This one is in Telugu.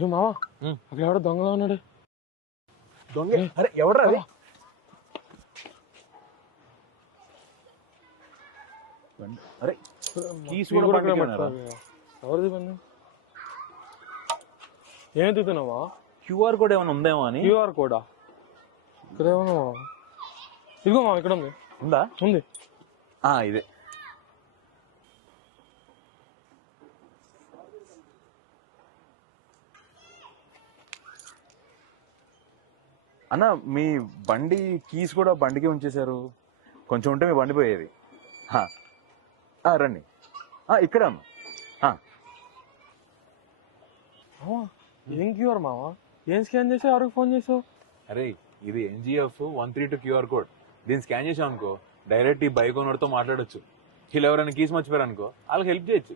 ఏ మావా అక్కడ ఎవడో దొంగలో ఉన్నాడు. దొంగ? అరే ఎవడ్రా అది? అరే కీస్ కూడా బండికి ఉన్నారా? ఎవరిది బండి? ఏం ఎత్తుతున్నావా? క్యూఆర్ కోడ్ ఏమైనా ఉందేమో అని. క్యూఆర్ కోడా? ఇక్కడ ఏమన్నా ఇదిగో మా ఇక్కడ ఉంది. ఉందా? ఉంది. ఇదే. అన్న మీ బండి కీస్ కూడా బండికి ఉంచేశారు. కొంచెం ఉంటే మీ బండి పోయేది. రండి. ఇక్కడ ఏం క్యూఆర్ మావా? ఏం స్కాన్ చేసావు? ఎవరికి ఫోన్ చేసావు? అరే ఇది NGF 132 క్యూఆర్ కోడ్. దీన్ని స్కాన్ చేసావు అనుకో డైరెక్ట్ ఈ బైక్ ఓనర్తో మాట్లాడొచ్చు. వీళ్ళు ఎవరైనా కీస్ మర్చిపోయారు అనుకో వాళ్ళకి హెల్ప్ చేయొచ్చు.